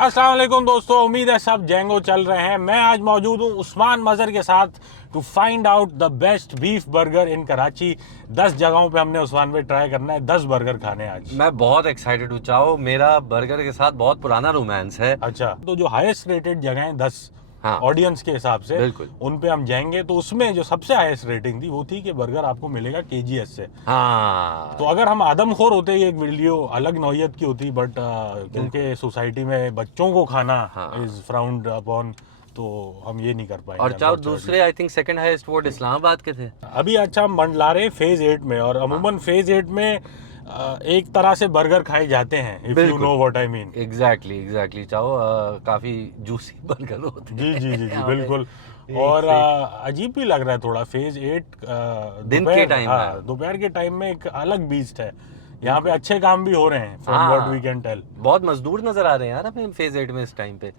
अस्सलाम वालेकुम दोस्तों, उम्मीद है सब जेंगो चल रहे हैं। मैं आज मौजूद हूँ उस्मान मज़हर के साथ to find out the best beef burger in Karachi. 10 जगहों पे हमने उस्मान पे ट्राई करना है, 10 बर्गर खाने हैं आज। मैं बहुत एक्साइटेड हूँ। चाहो मेरा बर्गर के साथ बहुत पुराना रोमांस है। अच्छा, तो जो हाईएस्ट रेटेड जगह हैं 10 हाँ, ऑडियंस के हिसाब से, बिल्कुल उन पे हम जाएंगे। तो उसमें जो सबसे हाईएस्ट रेटिंग थी वो थी कि बर्गर आपको मिलेगा केजीएस से। हाँ, तो अगर हम आदमखोर होते ये एक वीडियो अलग नौयत की होती, बट क्योंकि सोसाइटी में बच्चों को खाना इज फ्राउंड अपॉन, तो हम ये नहीं कर पाएंगे। और चाहो दूसरे I think second highest vote Islamabad के थे। अभी अच्छा हम मंडला रहे फेज 8 में, और अमूमन फेज 8 में एक तरह से बर्गर खाए जाते हैं, if you know what I mean. Exactly चाहो काफी जूसी बर्गर होते जी हैं जी जी जी बिल्कुल। एक और से अजीब भी लग रहा है थोड़ा फेज 8 दिन के टाइम में। दोपहर के टाइम में एक अलग बीस्ट है। यहाँ पे अच्छे काम भी हो रहे हैं, from what we can tell. बहुत मजदूर नजर आ रहे हैं यार हमें फेज 8 में इस टाइम पे।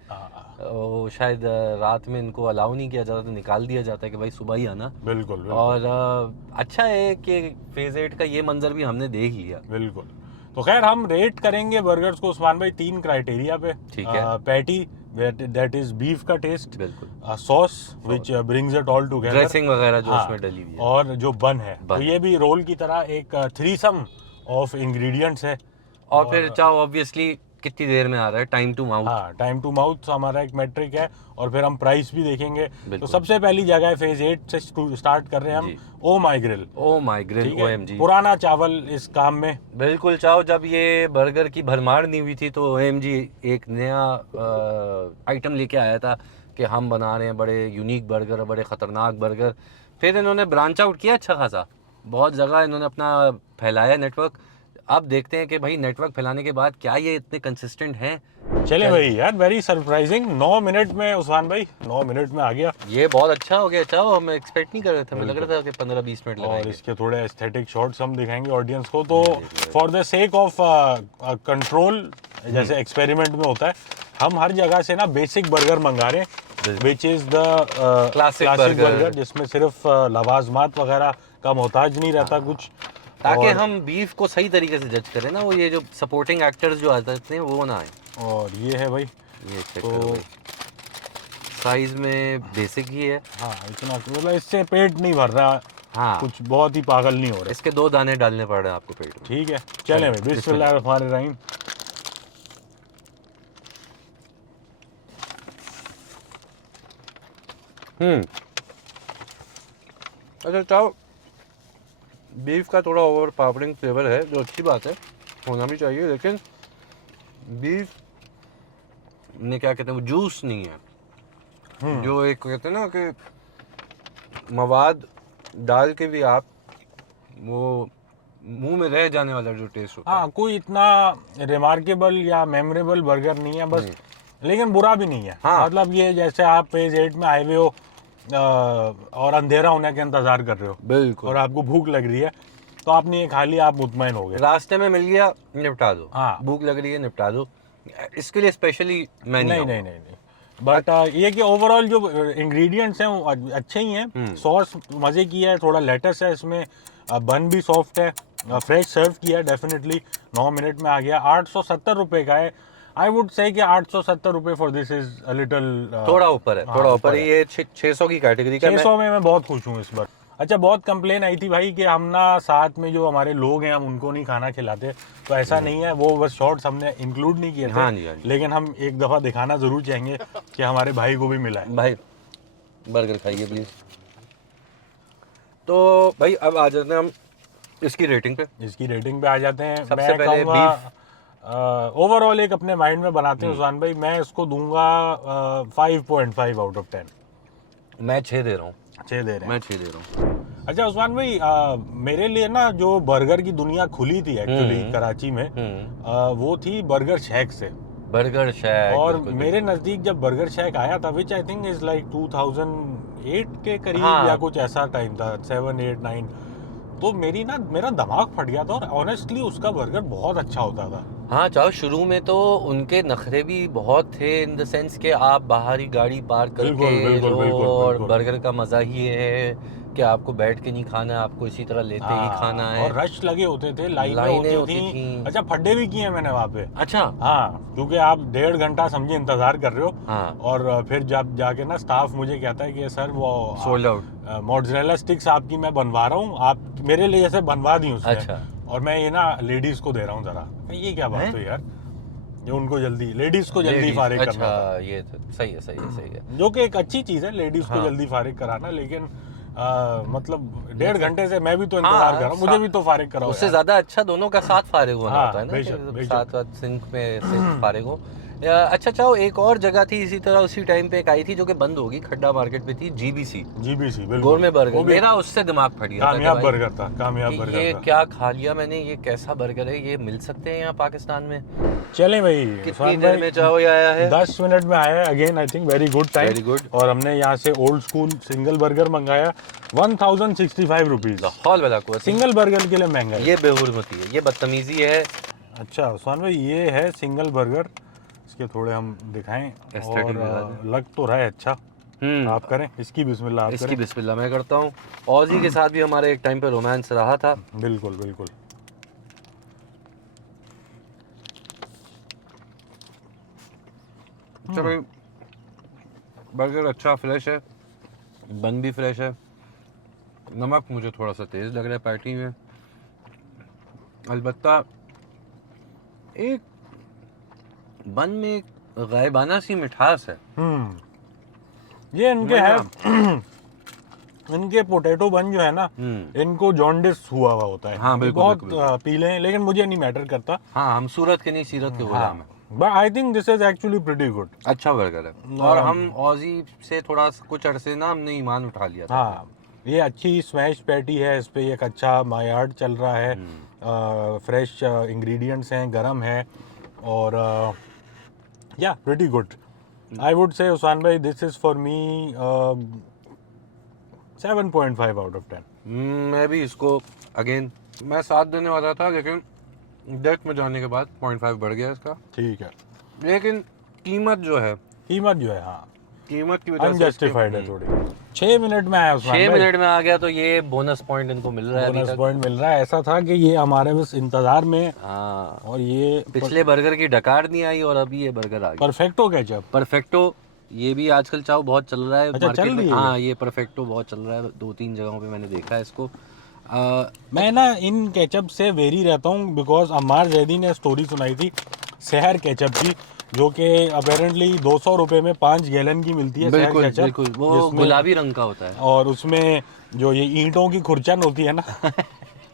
वो शायद रात में इनको अलाउ नहीं किया जाता, तो निकाल दिया जाता है कि भाई सुबह ही आना। बिल्कुल, बिल्कुल। और अच्छा है कि फेज 8 का ये मंजर भी हमने देख लिया। बिल्कुल। तो खैर हम रेट करेंगे बर्गर्स को उस्मान भाई 3 क्राइटेरिया पे। ठीक है। पैटी, दैट इज बीफ का टेस्ट, बिल्कुल। Sauce which brings it all together, dressing वगैरह जो उसमें डली हुई है, और जो बन है बन। तो ये भी रोल की तरह एक थ्रीसम ऑफ इंग्रेडिएंट्स है। और फिर चाहो ऑब्वियसली कितनी देर में आ रहा है, टाइम टू माउथ। हाँ, टाइम टू माउथ हमारा एक मैट्रिक है, और फिर हम प्राइस भी देखेंगे। तो बिल्कुल। सबसे पहली जगह है फेज 8 से स्टार्ट कर रहे हैं हम। ओ माई ग्रिल, ठीक है, OMG। पुराना चावल इस काम में। बिल्कुल चाहो जब ये बर्गर की भरमार नहीं हुई थी तो OMG एक नया आइटम लेके आया था कि हम बना रहे हैं बड़े यूनिक बर्गर, बड़े ख़तरनाक बर्गर। फिर इन्होंने ब्रांच आउट किया अच्छा खासा, बहुत जगह इन्होंने अपना फैलाया नेटवर्क। अब देखते हैं कि भाई नेटवर्क फैलाने के बाद क्या ये इतने कंसिस्टेंट हैं। चले भाई यार, वेरी सरप्राइजिंग। 9 मिनट में उस्मान भाई 9 मिनट में आ गया। ये बहुत अच्छा हो गया। चाहो हम एक्सपेक्ट नहीं कर रहे थे, हमें लग रहा था कि 15-20 मिनट और लगेंगे। इसके थोड़े एस्थेटिक शॉट्स हम दिखाएंगे ऑडियंस को। तो for the sake of control, जैसे एक्सपेरिमेंट में होता है, हम हर जगह से ना बेसिक बर्गर मंगा रहे हैं, which is the classic burger, जिसमें सिर्फ लवाजमात वगैरह का मोहताज नहीं रहता कुछ, ताकि हम बीफ को सही तरीके से जज करें ना, वो ये जो सपोर्टिंग एक्टर्स जो आते हैं वो ना आए। और ये है भाई, ये चेक तो करो, साइज में बेसिक ही है। हाँ, इतना मतलब इससे पेट नहीं भर रहा। हाँ, कुछ बहुत ही पागल नहीं हो रहा। इसके 2 दाने डालने पड़ रहे हैं आपको पेट में। ठीक है, चले भाई, बिस्मिल्लाहिर्रहमानिर्रहीम। अच्छा चाहो बीफ का थोड़ा ओवर पावरिंग फ्लेवर है, जो अच्छी बात है, होना भी चाहिए, लेकिन बीफ में क्या कहते हैं वो जूस नहीं है। जो एक कहते हैं ना कि मवाद डाल के भी आप वो मुंह में रह जाने वाला जो टेस्ट होता है। हाँ, कोई इतना रिमार्केबल या मेमोरेबल बर्गर नहीं है बस, लेकिन बुरा भी नहीं है। हाँ। मतलब ये जैसे आप फेज 8 में आए हुए हो और अंधेरा होने का इंतजार कर रहे हो, बिल्कुल, और आपको भूख लग रही है, तो आपने ये खा लिया, आप मुतमईन हो गए। रास्ते में मिल गया, निपटा दो। हाँ। भूख लग रही है, निपटा दो। इसके लिए स्पेशली मैं नहीं नहीं नहीं नहीं, बट ये कि ओवरऑल जो इंग्रेडिएंट्स हैं वो अच्छे ही हैं। सॉस मज़े की है, थोड़ा लेटस है इसमें, बन भी सॉफ्ट है, फ्रेश सर्व किया है डेफिनेटली। 9 मिनट में आ गया। 870 रुपये का है। आई वुड से कि 870 रुपये for this is a little, थोड़ा ऊपर है, थोड़ा ऊपर है। ये 600 की कैटेगरी का। 600 में मैं बहुत खुश हूँ इस बार। अच्छा, बहुत कंप्लेन आई थी भाई कि हम ना साथ में जो हमारे लोग हैं हम उनको नहीं खाना खिलाते, तो ऐसा नहीं है। वो बस शॉर्ट्स हमने इंक्लूड नहीं किए थे। हाँ जी, हाँ जी। लेकिन हम एक दफ़ा दिखाना ज़रूर चाहेंगे कि हमारे भाई को भी मिला है। भाई बर्गर खाइए प्लीज। तो भाई अब आ जाते हैं हम इसकी रेटिंग पे। इसकी रेटिंग पे आ जाते हैं। सबसे मैं पहले कहूँगा ओवरऑल एक अपने माइंड में बनाते हैं उस्मान भाई, मैं इसको दूंगा 5.5 आउट ऑफ 10। मैं 6 दे रहा हूँ। 6 दे रहे हैं। मैं 6 दे रहा हूँ। अच्छा उस्मान भाई, मेरे लिए ना जो बर्गर की दुनिया खुली थी एक्चुअली कराची में, वो थी बर्गर शेक से। बर्गर शेक, और बिल्कुल, मेरे नज़दीक जब बर्गर शेक आया था, विच आई थिंक इज लाइक 2008 के करीब, हाँ। या कुछ ऐसा टाइम था, 7, 8, 9, तो मेरा दिमाग फट गया था। और ऑनेस्टली उसका बर्गर बहुत अच्छा होता था। हाँ चाहो शुरू में तो उनके नखरे भी बहुत थे, इन द सेंस के आप बाहर ही गाड़ी पार्क करके बिल्कुल, बिल्कुल, लो बिल्कुल, और बिल्कुल। बर्गर का मज़ा ही है कि आपको बैठ के नहीं खाना है, आपको इसी तरह लेते ही खाना है। और रश लगे होते थे, लाइनें लाइनें होती थी। अच्छा, फड्डे भी किए हैं मैंने वहाँ पे। अच्छा। हाँ, क्योंकि आप 1.5 घंटा समझे इंतजार कर रहे हो। हाँ। और फिर जब जाके ना स्टाफ मुझे कहता है कि सर वो सोल्ड आउट मोज़रेला स्टिक्स आपकी मैं बनवा रहा हूँ, आप मेरे लिए जैसे बनवा दी उसने। अच्छा। और मैं ये ना लेडीज को दे रहा हूँ जरा। ये क्या बात हुई यार, ये उनको जल्दी, लेडीज को जल्दी फारिग करना था। ये तो सही है, सही है, सही है। जो कि एक अच्छी चीज है, लेडीज को हाँ। जल्दी फारिग कराना, लेकिन मतलब 1.5 घंटे से मैं भी तो इंतजार कर रहा हूँ, मुझे भी तो फारिग कराओ उससे यार। ज्यादा अच्छा दोनों का साथ फारिग होना हाँ, होता है ना, बेशक, कि बेशक। साथ साथ सिंक में से फारिग हो। अच्छा चाहो, एक और जगह थी इसी तरह उसी टाइम पे एक आई थी जो कि बंद होगी, खड्डा मार्केट पे थी, जीबीसी बिल्कुल गोरमे बर्गर। वो भी मेरा उससे दिमाग फट गया कामयाब था बर्गर था, कामयाब कि बर्गर ये था। क्या खा लिया मैंने, ये कैसा बर्गर है, ये मिल सकते हैं यहाँ पाकिस्तान में? चलें भाई, कितनी देर में चाहो ये आया है? 10 मिनट में आया है। Again I think very good time. Very good. और हमने यहाँ से ओल्ड स्कूल सिंगल बर्गर मंगाया, 1065 रुपीज। लाहौल वाला को सिंगल बर्गर के लिए महंगा है। ये बेहुरमती है, ये बदतमीजी है। अच्छा उस्मान भाई, ये है सिंगल बर्गर। इसके थोड़े हम दिखाएं Aesthetic दिखा और दें। लग तो रहा है अच्छा। आप करें इसकी बिस्मिल्लाह, आप इसकी करें। बिस्मिल्लाह मैं करता हूँ। ऑजी के साथ भी हमारे एक टाइम पे रोमांस रहा था। बिल्कुल बिल्कुल। अच्छा भाई, बर्गर अच्छा फ्रेश है, बन भी फ्रेश है। नमक मुझे थोड़ा सा तेज लग रहा है पैटी में, अलबत्ता एक बन में एक गायबाना सी मिठास है। ये इनके है इनके पोटैटो बन जो है ना, इनको जॉन्डिस हुआ हुआ होता है। हाँ, ये बिल्कुल, बहुत बिल्कुल। पीले हैं, लेकिन मुझे नहीं मैटर करता। हाँ, हम सूरत के नहीं सीरत के गुलाम हैं। But I think this is actually pretty good. अच्छा बर्गर है। और हम ऑजी से थोड़ा कुछ अरसे ना हमने ईमान उठा लिया था। हाँ, ये अच्छी स्मैश पैटी है, इस पे एक अच्छा मायार्ड चल रहा है, फ्रेश इंग्रेडिएंट्स हैं, गरम है, और या pretty good. I would say Usman भाई, this is for me 7.5 out of 10। मैं भी इसको अगेन मैं 7 देने वाला था, लेकिन डेथ में जाने के बाद 0.5 बढ़ गया इसका। ठीक है, लेकिन कीमत जो है, हाँ, कीमत की वजह से अनजस्टिफाइड है थोड़ी। 6 मिनट में आया उस्मान 6 भाई। मिनट में आ गया, तो ये बोनस पॉइंट इनको मिल रहा है अभी बोनस तक। पॉइंट मिल रहा है। ऐसा था कि ये हमारे बस इंतजार में, हाँ, और ये पिछले बर्गर की डकार नहीं आई और अभी ये बर्गर आ गया। Perfecto ketchup. परफेक्टो, ये भी आजकल चाहो बहुत चल रहा है अच्छा, मार्केट चल में। रही है? हाँ, ये परफेक्टो बहुत चल रहा है, 2-3 जगहों पे मैंने देखा है इसको। मैं ना इन केचप से वेरी रहता हूँ, बिकॉज अम्मार जैदी ने स्टोरी सुनाई थी शहर केचप की, जो कि अपेरेंटली 200 रुपये में 5 गैलन की मिलती है। बिल्कुल शहर केचप, बिल्कुल, वो गुलाबी रंग का होता है। और उसमें जो ये ईंटों की खुरचन होती है ना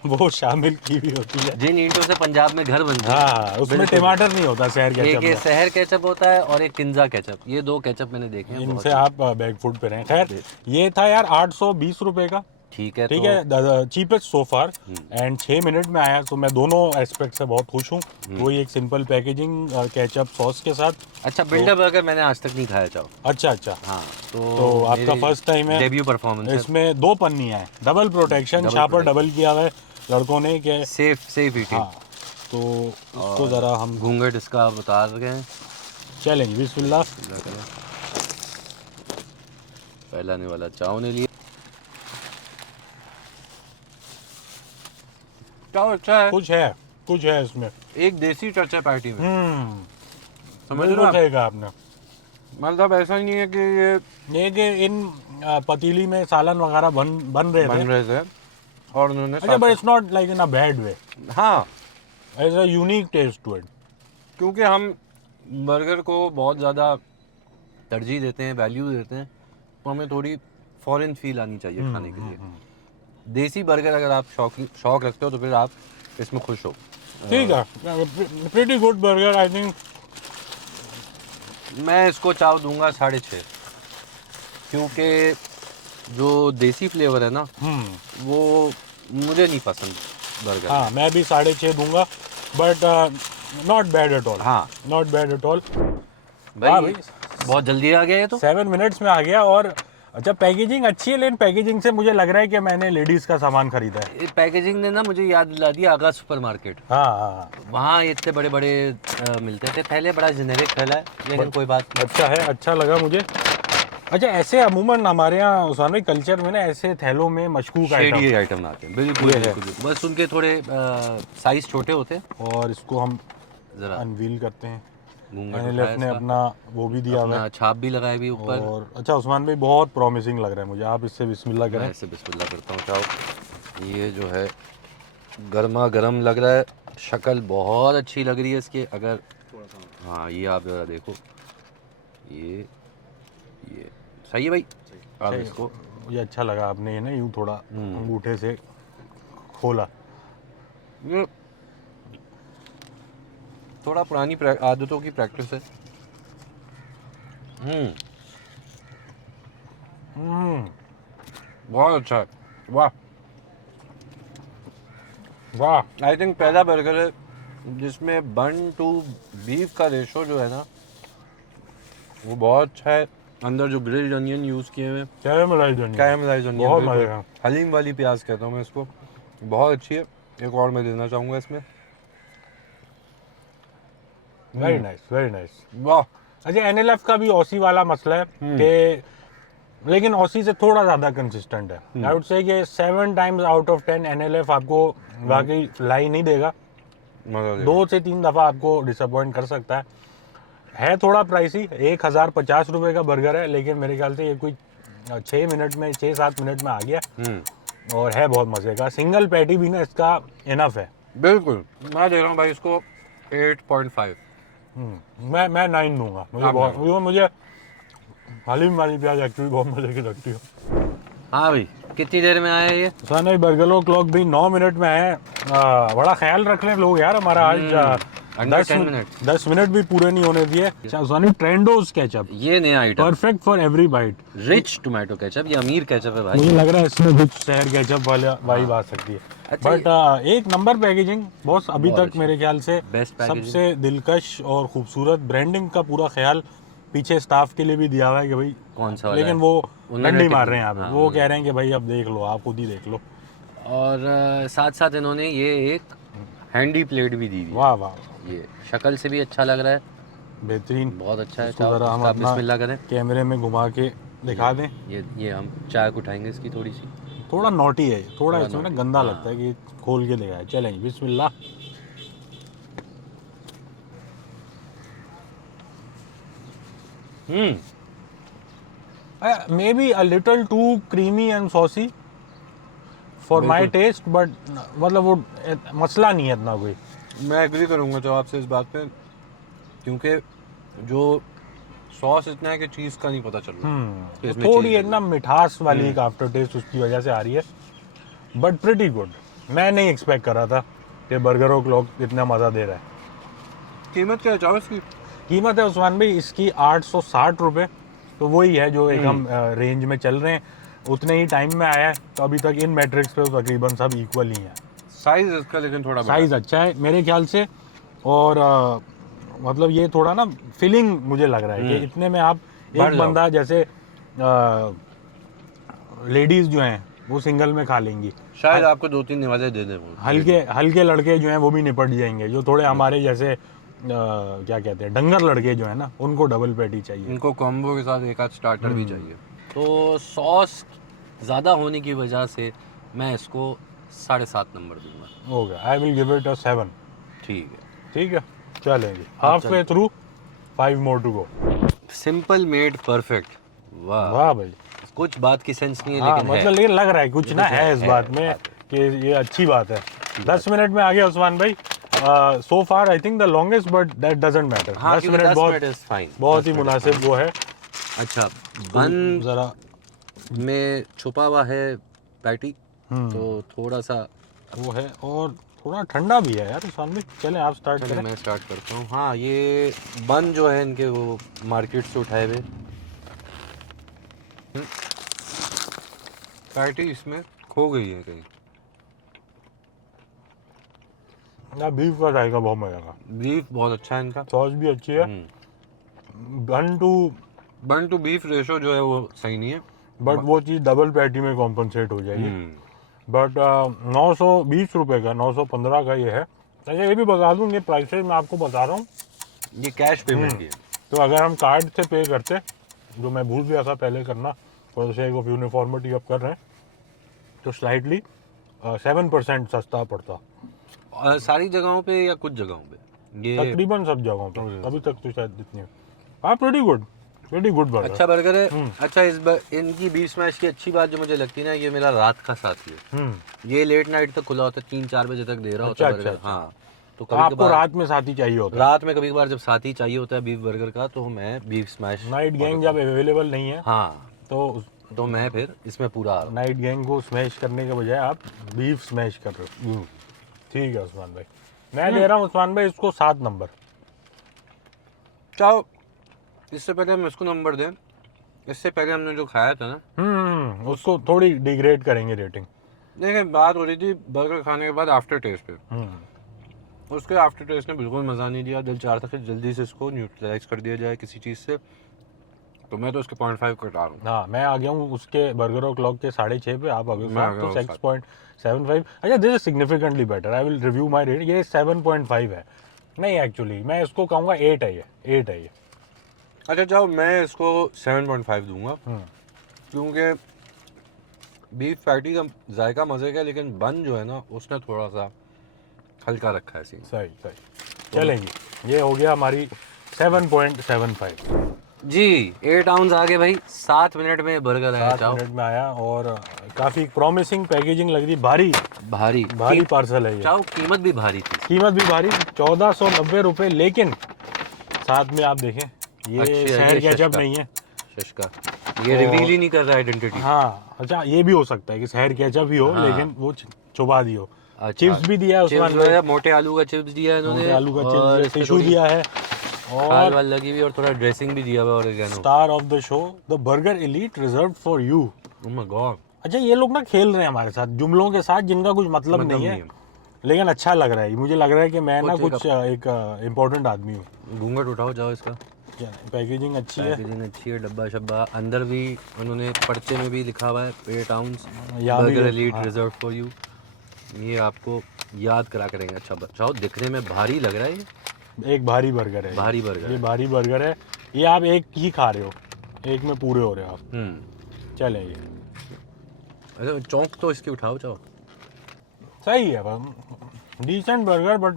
वो शामिल की हुई होती है। जिन ईंटों से पंजाब में घर बनते हैं। हाँ, उसमें टमाटर नहीं होता शहर केचप एक में। शहर केचप होता है और एक किंजा केचप, ये 2 केचप मैंने देखे हैं। इनसे आप बैक फुट पे रहें। खैर, ये था यार 820 रुपये का। ठीक है, ठीक है, cheapest so far, and 6 minute में आया, तो मैं दोनों एस्पेक्ट से बहुत खुश हूँ। वही एक सिंपल पैकेजिंग केचप सॉस के साथ। अच्छा, बिल्डर बर्गर मैंने आज तक नहीं खाया चाहो। अच्छा। हाँ, तो आपका फर्स्ट टाइम है, डेब्यू परफॉर्मेंस है। इसमें 2 पन्नियाँ हैं, डबल प्रोटेक्शन, शापर डबल किया हुआ है लड़कों ने के सेफ ईटिंग। हाँ, तो इसको ज़रा हम घूंघट इसका आप उतार रहे हैं। चलेंगे, बिस्मिल्लाह। पहला आने वाला चाव ने लिया। चाव अच्छा है, कुछ है इसमें, एक देसी टच है पार्टी में। समझ बिल्कुल लो सही कहा आपने। मतलब ऐसा नहीं है कि ये कि इन पतीली में सालन वगैरह बन रहे थे और उन्होंने अच्छा, but it's not like in a bad way. हाँ, it's a unique taste to it. क्योंकि हम बर्गर को बहुत ज़्यादा तरजीह देते हैं, वैल्यू देते हैं, तो हमें थोड़ी फॉरेन फील आनी चाहिए खाने के लिए। देसी बर्गर अगर आप शौक रखते हो तो फिर आप इसमें खुश हो। ठीक है, pretty good burger I think. मैं इसको चाव दूंगा 6.5, क्योंकि जो देसी फ्लेवर है ना वो मुझे नहीं पसंद बर्गर। हाँ, मैं भी 6.5 दूंगा, but not bad at all. हाँ, नॉट बैड एट ऑल भाई बहुत जल्दी आ गया ये तो। 7 मिनट्स में आ गया। और अच्छा, पैकेजिंग अच्छी है, लेकिन पैकेजिंग से मुझे लग रहा है कि मैंने लेडीज का सामान खरीदा है। पैकेजिंग ने ना मुझे याद दिला दिया आगा सुपरमार्केट। हाँ, वहाँ इतने बड़े बड़े मिलते थे पहले, बड़ा जेनेरिक फैला है, लेकिन कोई बात नहीं। अच्छा है, अच्छा लगा मुझे। अच्छा, ऐसे अमूमन हमारे यहाँ उस्मान भाई कल्चर में ना ऐसे थैलों में मशकूक आइटम शेडी आइटम आते हैं, बिल्कुल बिल्कुल। बस उनके थोड़े साइज छोटे होते हैं। और इसको हम जरा अनवील करते हैं। घूंघट एनएलएफ उठाया ने इसका, अपना वो भी दिया हुआ अपना है छाप भी लगाया भी ऊपर। और अच्छा उस्मान भाई बहुत प्रॉमिसिंग लग रहा है मुझे, आप इससे बिस्मिल्लाह मैं करें। ऐसे बिस्मिल्लाह करता हूँ। चाहो, ये जो है गर्मा गर्म लग रहा है, शक्ल बहुत अच्छी लग रही है इसकी। अगर हाँ, ये आप जरा देखो, ये सही है भाई। आप इसको ये अच्छा लगा आपने ये ना यूँ थोड़ा अंगूठे से खोला। ये थोड़ा पुरानी आदतों की प्रैक्टिस है। बहुत अच्छा है, वाह वाह। आई थिंक पहला बर्गर है जिसमें बन टू बीफ का रेशो जो है ना वो बहुत अच्छा है। अंदर जो ग्रिल्ड अनियन यूज़ किए हुए हैं, कैरामलाइज्ड अनियन, बहुत बिल्कुल। मजे का। हलीम वाली प्याज कहता हूँ मैं इसको, बहुत अच्छी है। एक और मैं देना चाहूँगा इसमें। Very nice very nice. वाह। अच्छा, एनएलएफ का भी ऑसी वाला मसला है कि लेकिन ऑसी से थोड़ा ज़्यादा कंसिस्टेंट है। आई वुड से कि 7 टाइम्स आउट ऑफ 10 एनएलएफ आपको वाकई लाई नहीं देगा, 2 से 3 दफ़ा आपको डिसअपॉइंट कर सकता है थोड़ा प्राइसी। 1050 रुपये का बर्गर है, लेकिन मेरे ख्याल से ये कोई 6-7 मिनट में आ गया और है बहुत मज़े का। सिंगल पैटी भी ना इसका इनफ है। बिल्कुल, मैं दे रहा हूँ भाई इसको 8.5। मैं 9 दूंगा। मुझे हलीम वाली प्याज एक्चुअली बहुत मज़े की लगती है। हाँ भाई, कितनी देर में आया ये? साना बर्गर क्लॉक भी 9 मिनट में है। बड़ा ख्याल रख रहे हैं लोग यार हमारा आज। 10 मिनट भी पूरे नहीं होने दिए। सानी ट्रेंडोस केचप, ये नया item, perfect for every bite. Rich tomato ketchup, ये अमीर केचप है भाई। मुझे लग रहा है इसमें रिच शहर केचप वाला वाइब आ सकती है। अच्छा, बट एक नंबर पैकेजिंग बॉस, अभी तक मेरे ख्याल से सबसे दिलकश और खूबसूरत ब्रांडिंग का पूरा ख्याल पीछे स्टाफ के लिए भी दिया हुआ है कि भाई कौन सा, लेकिन वो डंडी मार रहे हैं यहाँ पे। वो कह रहे हैं कि भाई अब देख लो, आप खुद ही देख लो। और साथ साथ इन्होंने ये एक हैंडी प्लेट भी दी। वाह वाह, ये शक्ल से भी अच्छा लग रहा है, बेहतरीन, बहुत अच्छा है। जरा हम अपना बिस्मिल्लाह करें, कैमरे में घुमा के दिखा दें। ये हम चाय को उठाएंगे इसकी थोड़ी सी। थोड़ा नोटी है, थोड़ा इसमें ना गंदा लगता है कि खोल के दिखाया। चलेंगे बिस्मिल्लाह। May be a little too creamy and saucy for my taste, but मतलब वो मसला नहीं है इतना कोई। मैं एग्री करूंगा तो आपसे इस बात पे, क्योंकि जो सॉस इतना है कि चीज़ का नहीं पता चल रहा। थोड़ी एक ना मिठास वाली एक आफ्टर टेस्ट उसकी वजह से आ रही है, बट प्रिटी गुड। मैं नहीं एक्सपेक्ट कर रहा था कि बर्गर क्लॉक इतना मज़ा दे रहा है। कीमत क्या है चाहो इसकी? कीमत है उस्मान भाई इसकी 860 रुपये, तो वही है जो एक हम रेंज में चल रहे हैं, उतने ही टाइम में आया है। तो अभी तक इन मैट्रिक्स पे तो तकरीबन सब इक्वल ही हैं। साइज इसका लेकिन थोड़ा साइज अच्छा है मेरे ख्याल से, और मतलब ये थोड़ा ना फीलिंग मुझे लग रहा है कि इतने में आप एक बंदा जैसे लेडीज जो हैं वो सिंगल में खा लेंगी, शायद आपको 2-3 नवाजे दे दें। हल्के लड़के जो हैं वो भी निपट जाएंगे, जो थोड़े हमारे जैसे क्या कहते हैं डंगर लड़के जो है ना, उनको डबल पैटी चाहिए, उनको कॉम्बो के साथ एक आध स्टार्टर भी चाहिए। तो सॉस ज़्यादा होने की वजह से मैं इसको 7.5 नंबर दूंगा। हो गया, I will give it a 7। ठीक है चलेंगे half way through, 5 more to go. Simple made perfect. वाह वाह भाई, कुछ बात की सेंस नहीं है, लेकिन मतलब लेकिन लग रहा है कुछ ना है इस बात में कि ये अच्छी बात है। 10 मिनट में आ गया उस्मान भाई। So far I think the longest, but that doesn't matter. 10 minute बहुत ही मुनासिब वो है। अच्छा, बन जरा में छुपा हुआ है पैटी, तो थोड़ा सा वो है और थोड़ा ठंडा भी है यार उस्मान भाई। चलें आप स्टार्ट करें। मैं स्टार्ट करता हूँ। हाँ, ये बन जो है इनके वो मार्केट से उठाए हुए, पैटी इसमें खो गई है कहीं। ना बीफ का जाएगा बहुत मजा का, बीफ बहुत अच्छा है इनका, सॉस भी अच्छी है। बन टू बीफ रेशो जो है वो सही नहीं है, बट वो चीज़ डबल पैटी में कॉम्पनसेट हो जाएगी। बट 920 रुपये का, 915 का ये है। अच्छा ये भी बता दूँ, ये प्राइसेस मैं आपको बता रहा हूँ, ये कैश पेमेंट की है। तो अगर हम कार्ड से पे करते जो मैं भूल गया था पहले करना, for the sake of uniformity अब कर रहे हैं, तो स्लाइटली 7% सस्ता पड़ता सारी जगहों पे या कुछ जगहों पे? ये तकरीबन सब जगहों पे। अभी तक तो शायद इतनी। हाँ, प्रीटी गुड बर्गर। अच्छा बर्गर है। अच्छा इनकी बीफ स्मैश की अच्छी बात जो मुझे लगती है ना, ये मेरा रात का साथी है। ये लेट नाइट तक खुला होता है, 3-4 बजे तक दे रहा होता है बर्गर। हाँ, तो कभी आपको कभार रात में साथी चाहिए होता है। रात में कभी कभार जब साथी चाहिए होता है बीफ बर्गर का, तो मैं बीफ स्मैश, नाइट गैंग जब अवेलेबल नहीं है, हाँ, तो मैं फिर इसमें पूरा आ रहा हूँ। नाइट गैंग को स्मैश करने के बजाय आप बीफ स्मैश कर रहे हो। ठीक है उस्मान भाई, मैं दे रहा हूँ उस्मान भाई इसको 7 नंबर। चाहो इससे पहले हम इसको नंबर दें, इससे पहले हमने जो खाया था ना, उसको थोड़ी डिग्रेड करेंगे रेटिंग। देखिए बात हो रही थी बर्गर खाने के बाद आफ्टर टेस्ट पे, उसके आफ्टर टेस्ट ने बिल्कुल मज़ा नहीं दिया। दिल चाह रहा था कि जल्दी से इसको न्यूट्रलाइज कर दिया जाए किसी चीज़ से, तो मैं तो इसके 0.5 कटा रहा हूँ। हाँ, मैं आ गया हूँ उसके बर्गर क्लॉक के 6.5 पे, आप आ गए मैं आ गया तो हूँ 6.75। अच्छा, this is significantly better, I will review my rate. ये 7.5 है। नहीं, एक्चुअली मैं इसको कहूँगा 8 है। ये 8 है ये। अच्छा जाओ, मैं इसको 7.5 दूंगा, क्योंकि बीफ पैटी का जायका मज़े का, लेकिन बन जो है ना उसने थोड़ा सा हल्का रखा है सीन। सही चलेंगी। ये हो गया हमारी 7.75 जी। 8 आउंस आ गए भाई, 7 मिनट में बर्गर आया। 7 मिनट में आया और काफ़ी प्रॉमिसिंग पैकेजिंग लग रही। भारी पार्सल है ये। चाहो कीमत भी भारी थी। कीमत भी भारी, 1490 रुपये। लेकिन साथ में आप देखें, ये शहर केचप नहीं है। शशका ये रिवील ही नहीं कर रहा आइडेंटिटी। हाँ, अच्छा ये भी हो सकता है कि शहर केचप ही हो, लेकिन वो छुपा दी हो। चिप्स भी दिया है उसमें, मोटे आलू का चिप्स दिया है इन्होंने, मोटे आलू का चिप्स दिया, टिश्यू दिया है, और वाल लगी हुई, और थोड़ा ड्रेसिंग भी दिया हुआ है, oregano. Star of the show, the burger elite reserved for you. Oh my God. अच्छा, ये लोग ना खेल रहे हैं हमारे साथ जुमलों के साथ, जिनका कुछ मतलब नहीं है, लेकिन अच्छा लग रहा है। मुझे लग रहा है कि मैं ना कुछ एक इम्पोर्टेंट आदमी हूँ। घूंघट उठाओ जाओ इसका। पैकेजिंग अच्छी है, डब्बा शब्बा अंदर भी उन्होंने पर्चे में भी लिखा हुआ है 8 ounce burger elite reserve for you. ये आपको याद करा करेंगे। अच्छा बचाओ, दिखने में भारी लग रहा है ये। एक भारी बर्गर है। भारी बर्गर, ये भारी बर्गर है। ये आप एक ही खा रहे हो, एक में पूरे हो रहे हो आप। चलें ये। अच्छा चौंक तो इसकी उठाओ चाहो। सही है, decent burger, but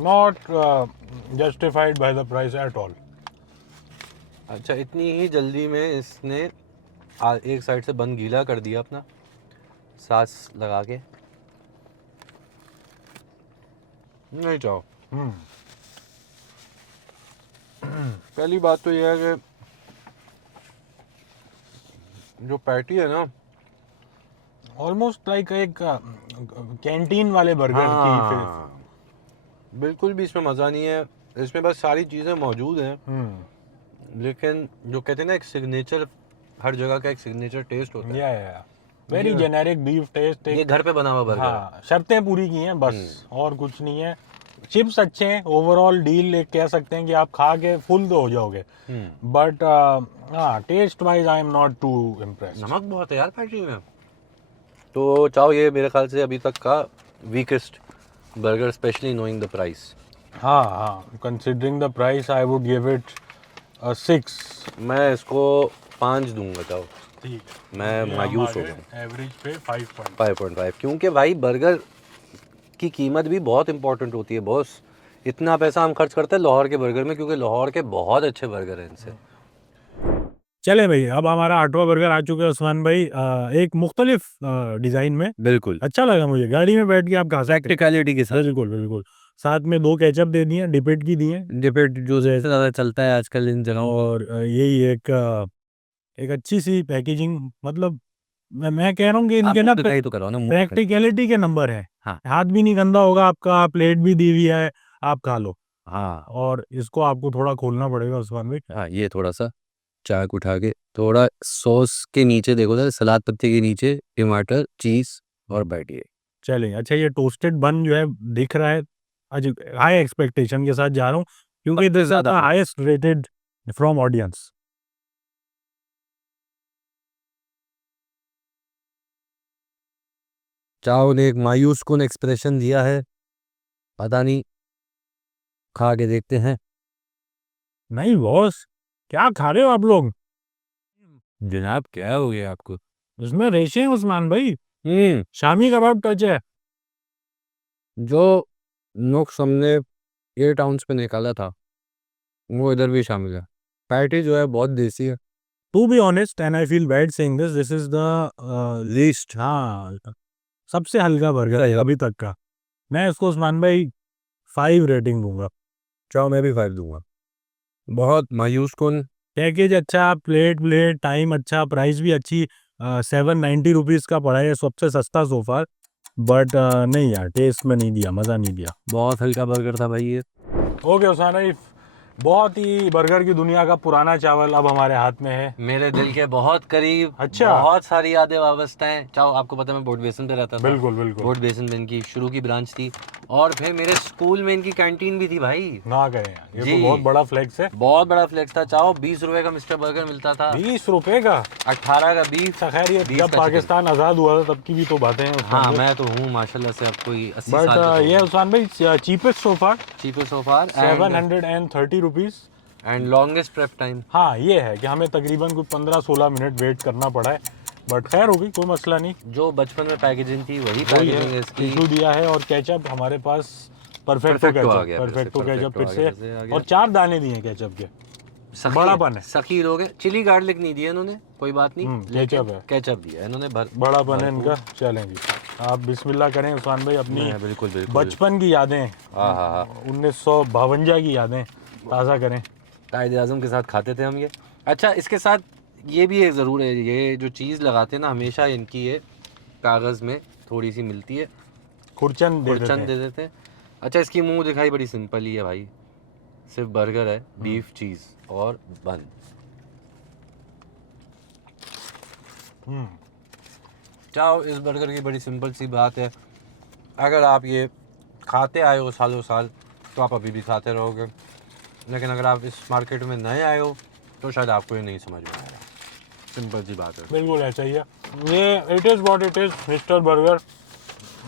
not justified by the price at all. अच्छा, इतनी ही जल्दी में इसने एक साइड से बन गीला कर दिया अपना, सांस लगा के। नहीं चाहो। पहली बात तो यह है कि जो पैटी है ना, ऑलमोस्ट लाइक एक कैंटीन वाले बर्गर की। बिल्कुल भी इसमें मज़ा नहीं है। इसमें बस सारी चीज़ें मौजूद हैं, लेकिन जो कहते हैं ना एक सिग्नेचर, हर जगह का एक सिग्नेचर टेस्ट होता है। Very generic beef taste. ये घर पे बना हुआ बर्गर। हाँ, शर्तें पूरी की हैं बस, और कुछ नहीं है। चिप्स अच्छे हैं, ओवरऑल डील एक कह सकते हैं कि आप खा के फुल तो हो जाओगे, बट हाँ, taste wise I am not too impressed. नमक बहुत है यार पैटी में। तो चाहो ये मेरे ख्याल से अभी तक का weakest burger, specially knowing the price. हाँ, considering the price I would give it 6। मैं इसको 5 दूंगा चाहो। ठीक है, मैं मायूस हो गया। एवरेज पे 5.5, क्योंकि भाई बर्गर की कीमत भी बहुत इंपॉर्टेंट होती है बॉस। इतना पैसा हम खर्च करते हैं लाहौर के बर्गर में, क्योंकि लाहौर के बहुत अच्छे बर्गर हैं इनसे। चले भाई, अब हमारा 8वां बर्गर आ चुका है उस्मान भाई, एक मुख्तलिफ डिजाइन में। बिल्कुल अच्छा लगा मुझे, गाड़ी में बैठ के आप खा सकते हैं प्रैक्टिकलिटी के साथ। बिल्कुल। साथ में 2 केचप दे दिए, डिपेट की दी है, डिपेट जो जैसे ज़्यादा चलता है आजकल इन जगहों। और यही एक अच्छी सी पैकेजिंग। मतलब मैं कह रहा हूँ कि इनके ना तो करो ना, प्रैक्टिकलिटी के नंबर है। हाँ। हाथ भी नहीं गंदा होगा आपका, प्लेट भी दी हुई है, आप खा लो। हाँ, और इसको आपको थोड़ा खोलना पड़ेगा उस्मान भाई। हाँ, ये थोड़ा सा चाक उठा के थोड़ा सॉस के नीचे देखो ना, सलाद पत्ते के नीचे टमाटर, चीज और बैठिए। चलें। अच्छा, ये टोस्टेड बन जो है दिख रहा है, आज हाई एक्सपेक्टेशन के साथ जा रहा हूँ, क्योंकि this is the highest rated from audience. चाव ने एक मायूस कुन एक्सप्रेशन दिया है, पता नहीं, खा के देखते हैं। नहीं बॉस, क्या खा रहे हो आप लोग? जनाब क्या हो गया आपको? इसमें रेशे हैं उस्मान भाई, शामी कबाब टच है। जो नुक्स हमने 8 आउंस पे निकाला था वो इधर भी शामिल है। पैटी जो है बहुत देसी है। To be honest and I feel bad saying this is the least, हाँ सबसे हल्का बर्गर है अभी तक का। मैं इसको उस्मान भाई 5 रेटिंग दूंगा। चाहो मैं भी 5 दूंगा। बहुत मायूस कौन। पैकेज अच्छा, प्लेट टाइम अच्छा, प्राइस भी अच्छी। 790 रुपीज़ का पड़ा है, सबसे सस्ता सोफा। बट नहीं यार, टेस्ट में नहीं दिया, मज़ा नहीं दिया। बहुत हल्का बर्गर था भाई ये। ओके उस्मान भाई, बहुत ही बर्गर की दुनिया का पुराना चावल अब हमारे हाथ में है। मेरे दिल के बहुत करीब। अच्छा। बहुत सारी यादें वाबस्ता हैं। चाहो आपको पता है मैं बोर्ड बेसन पे रहता था। बिल्कुल बिल्कुल। बोर्ड बेसन में इनकी शुरू की ब्रांच थी और फिर मेरे स्कूल में इनकी कैंटीन भी थी भाई। ना करें यार, ये जी। तो बहुत बड़ा फ्लेक्स है। बहुत बड़ा फ्लेक्स था। चाहो 20 रुपए का मिस्टर बर्गर मिलता था। 20 रुपए का? 18 का बीफ। खैर ये 20 जब का पाकिस्तान आज़ाद हुआ था तब की भी तो बातें हैं। हाँ मैं तो हूँ माशाल्लाह से, अब कोई 80 बट साल का तो ये उस्मान भाई cheapest sofa, cheaper sofa 730 rupees and longest prep time. हाँ ये है कि हमें तकरीबन कुछ 15-16 मिनट वेट करना पड़ा है। बट खैर होगी, कोई मसला नहीं। जो बचपन में पैकेजिंग थी वही वही पैकेजिंग है है, इसकी। टिश्यू दिया है और केचप हमारे पास परफेक्टो Perfecto आ केचप, गया परफेक्टो फिर से, केचप Perfecto फिर आ गया से। और 4 दाने दिए केचप के, बड़ापन है। सखी लोग हैं। चिली गार्लिक नहीं दिया इन्होंने, कोई बात नहीं। केचप है, केचप दिया इन्होंने। बड़ापन है इनका। चलेंगे, आप बिस्मिल्लाह करें उस्मान भाई, अपनी बिल्कुल बिल्कुल बचपन की यादें, हाँ 1952 की यादें ताज़ा करें। कायदे आज़म के साथ खाते थे हम ये। अच्छा इसके साथ ये भी एक ज़रूर है, ये जो चीज़ लगाते हैं ना हमेशा इनकी, ये कागज़ में थोड़ी सी मिलती है, खुरचन दे देते हैं। अच्छा इसकी मुंह दिखाई बड़ी सिंपल ही है भाई, सिर्फ बर्गर है, बीफ चीज़ और बन। चाहो इस बर्गर की बड़ी सिंपल सी बात है, अगर आप ये खाते आए हो सालों साल तो आप अभी भी खाते रहोगे, लेकिन अगर आप इस मार्केट में नए आए हो तो शायद आपको ये नहीं समझ में आएगा। सिंपल सी बात है। बिल्कुल ऐसा ही है ये। It is what it is, mister burger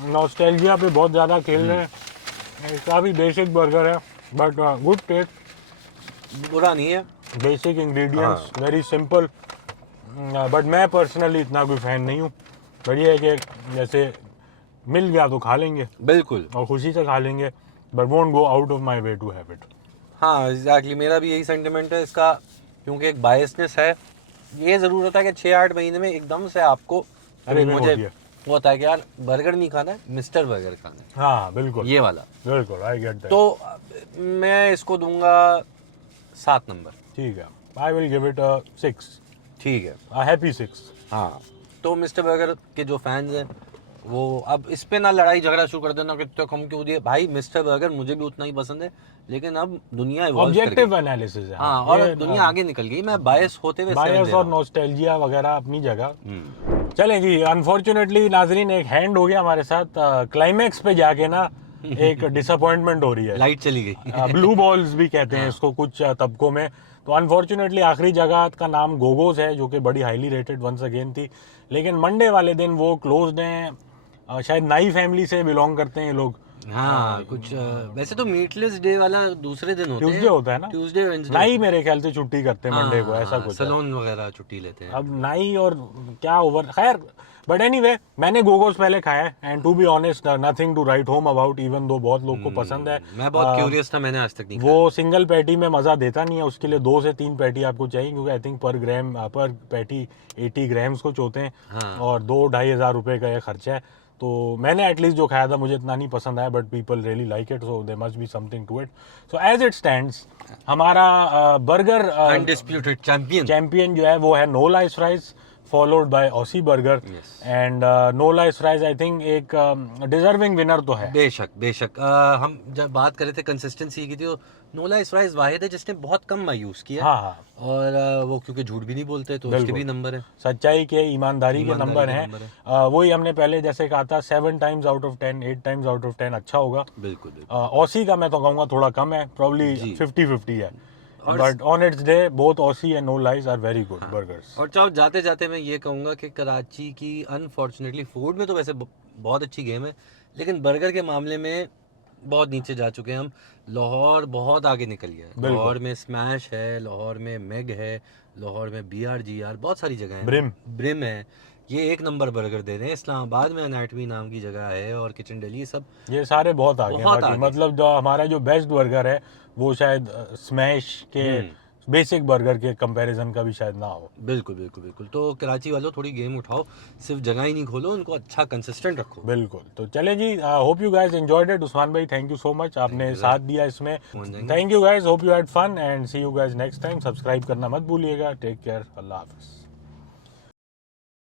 nostalgia पे बहुत ज़्यादा खेल रहे हैं। काफ़ी बेसिक बर्गर है बट गुड टेस्ट, बुरा नहीं है। Basic ingredients, very simple. But मैं पर्सनली इतना कोई फ़ैन नहीं हूँ। बढ़िया है कि जैसे मिल गया तो खा लेंगे, बिल्कुल, और खुशी से खा लेंगे, but won't go out of my way to have it. हाँ एग्जैक्टली, मेरा भी यही सेंटिमेंट है इसका, क्योंकि एक बायसनेस है। ये ज़रूर होता है कि 6-8 महीने में एकदम से आपको, अरे मुझे वो होता है कि यार बर्गर नहीं खाना है, मिस्टर बर्गर खाना है। हाँ बिल्कुल, ये वाला बिल्कुल, आई गेट दैट। तो मैं इसको दूंगा 7 नंबर। ठीक है, आई विल गिव इट 6। ठीक है, a happy 6। हाँ तो मिस्टर बर्गर के जो फैंस हैं वो अब इस पे ना लड़ाई झगड़ा शुरू कर देना कि तो कम क्यों दिए। भाई मिस्टर बर्गर मुझे भी उतना ही पसंद है, लेकिन अब दुनिया इवॉल्व कर गई। ऑब्जेक्टिव एनालिसिस है। हाँ और अब दुनिया आगे निकल गई। मैं बायस होते हुए बायस और नॉस्टैल्जिया वगैरह अपनी जगह। चलें जी, अनफॉर्चुनेटली नाजरीन एक हैंड हो गया हमारे साथ। क्लाइमैक्स पे जाके ना एक डिसअपॉइंटमेंट हो रही है। लाइट चली गई। ब्लू बॉल्स भी कहते हैं इसको कुछ तबकों में। तो अनफॉर्चुनेटली आखिरी जगह का नाम गोगोज है, जो कि बड़ी हाईली रेटेड वंस अगेन थी, लेकिन मंडे वाले दिन वो क्लोज्ड हैं। शायद नाई फैमिली से बिलोंग करते हैं ये लोग। हाँ कुछ वैसे तो मीटलेस डे वाला दूसरे दिन होते हैं, ट्यूसडे होता है ना, ट्यूसडे वेडनेसडे। नाई मेरे ख्याल से छुट्टी करते हैं मंडे को, ऐसा कुछ है। सैलून वगैरह छुट्टी लेते हैं। अब नाई और क्या ओवर, खैर बट एनीवे मैंने गोगोस पहले खाया है and to be honest nothing to write home about, even though बहुत लोग को पसंद है। मैं बहुत क्यूरियस था, मैंने आज तक नहीं वो सिंगल पैटी में मज़ा देता नहीं है, उसके लिए 2 से 3 पैटी आपको चाहिए, क्योंकि आई थिंक पर पैटी 80 ग्राम्स कुछ होते हैं। हाँ। और 2-2.5 हज़ार रुपये का ये खर्चा है। तो मैंने एटलीस्ट जो खाया था मुझे इतना नहीं पसंद आया, but people really like it, so there must be something to it. So as it stands हमारा बर्गर अनडिस्प्यूटेड चैंपियन जो है वो है No Lies Fries, followed by Aussie burger. And No Lies Fries I think एक deserving winner तो है। बेशक बेशक। हम जब बात कर रहे थे कंसिस्टेंसी की, तो नो लाइस फ्राइज वाहिद है जिसने बहुत कम मायूस किया। हाँ। और वो क्योंकि झूठ भी नहीं बोलते तो उसके भी नंबर है, सच्चाई के, ईमानदारी के नंबर हैं। वही हमने पहले जैसे कहा था 7 times out of 10, 8 times out of 10 अच्छा होगा। बिल्कुल। ऑसी का मैं तो कहूँगा थोड़ा कम है, प्रॉब्ली 50-50 है। But on its day both Aussie and No Lies are very good burgers. और चाहो जाते जाते मैं ये कहूँगा कि कराची की अनफॉर्चुनेटली फूड में तो वैसे बहुत अच्छी गेम है, लेकिन बर्गर के मामले में बहुत नीचे जा चुके हैं हम। लाहौर बहुत आगे निकल गया है। बिल्कुल। लाहौर में स्मैश है, लाहौर में मेग है, लाहौर में BRGR, बहुत सारी जगह हैं। ब्रिम है। ये एक नंबर बर्गर दे रहे हैं। इस्लामाबाद में एनाटमी नाम की जगह है और किचन दिल्ली, सब ये सारे बहुत आगे हैं। बहुत बाकी आगे। मतलब जो हमारा जो बेस्ट बर्गर है वो शायद स्मैश के बेसिक बर्गर के कंपैरिजन का भी शायद ना हो। बिल्कुल बिल्कुल बिल्कुल। तो कराची वालों थोड़ी गेम उठाओ, सिर्फ जगह ही नहीं खोलो, उनको अच्छा कंसिस्टेंट रखो। बिल्कुल। तो चले जी, hope you guys enjoyed it. Usman भाई थैंक यू सो मच, आपने साथ दिया इसमें। Thank you guys, hope you had fun and see you guys next time. Subscribe करना मत भूलिएगा। टेक केयर, अल्लाह हाफिज़।